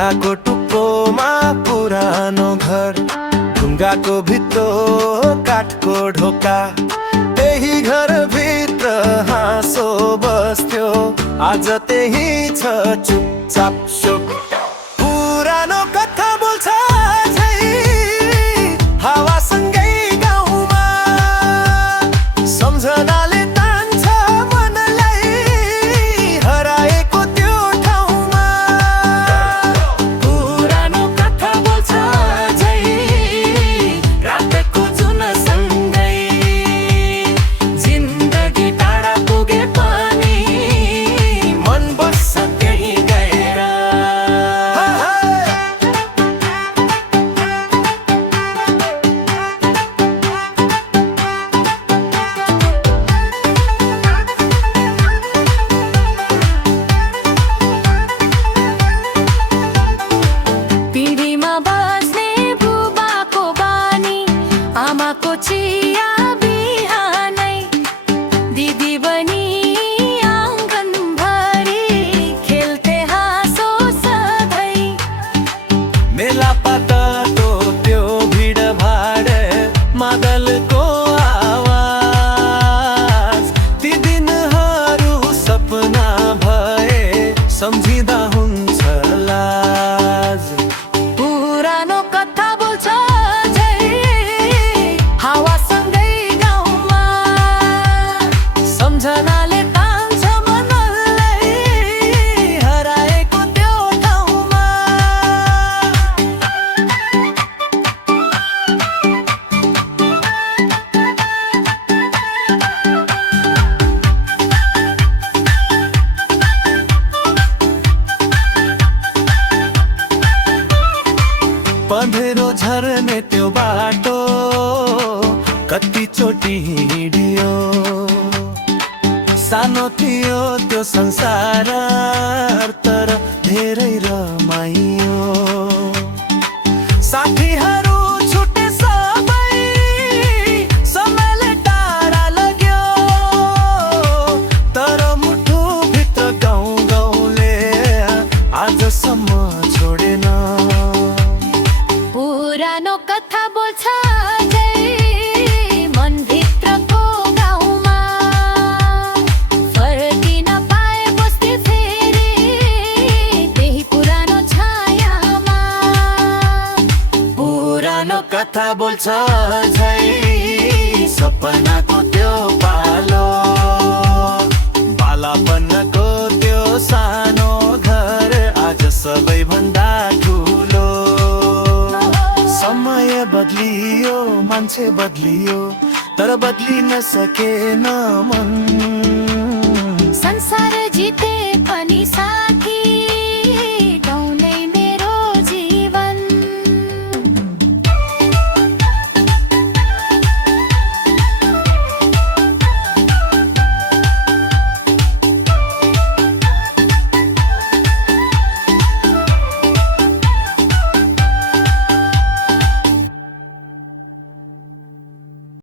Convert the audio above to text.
डाँडाको टुप्पोमा पुरानो घर, ढुङ्गाको भित्तो काठको ढोका, त्यही घर भित्र हाँसो बस्थ्यो। आज त्यही छ चुपचाप शोक। पुरानो कथा बोल्छ झै हावासँगै गाउँमा, सम्झनाले तान्छ मनलाई हराएको त्यो ठाउँमा। पुरानो कथा बोल्छ झै रातको जुनसँगै, जिन्दगी टाढा पुगे पनि मन बस्छ त्यही गएर। पिँढीमा बस्ने बुबाको बानी, आमाको चिया बिहानै, दिदी बनी आँगनभरि खेल्थे हाँसो सधैँ। मेला पाताको त्यो भिडभाड, मादलको आवाज, ती दिनहरू सपना भए सम्झिँदा हुन्छ लाज। पुरानो कथा बोल्छ झै हावासँगै गाउँमा, सम्झनाले तान्छ मनलाई हराएको त्यो ठाउँमा। पँधेरो झर्ने त्यो बाटो कति चोटि हिँडियो, सानो थियो त्यो संसार तर धेरै रमाइयो। साथीहरू छुटे सबै, समयले टाढा लग्यो, तर मुटुभित्र गाउँ गाउँले आजसम्म छोडेन। पुरानो कथा बोल्छ झै मनभित्रको गाउँमा, फर्किन पाए बस्थे फेरि त्यही पुरानो छायामा। पुरानो कथा बोल्छ झै सपनाको त्यो पालो, बालापनको त्यो सानो घर आज सबैभन्दा ठुलो। समय बदलियो, मान्छे बदलियो, तर बदलिन सकेन मन। संसार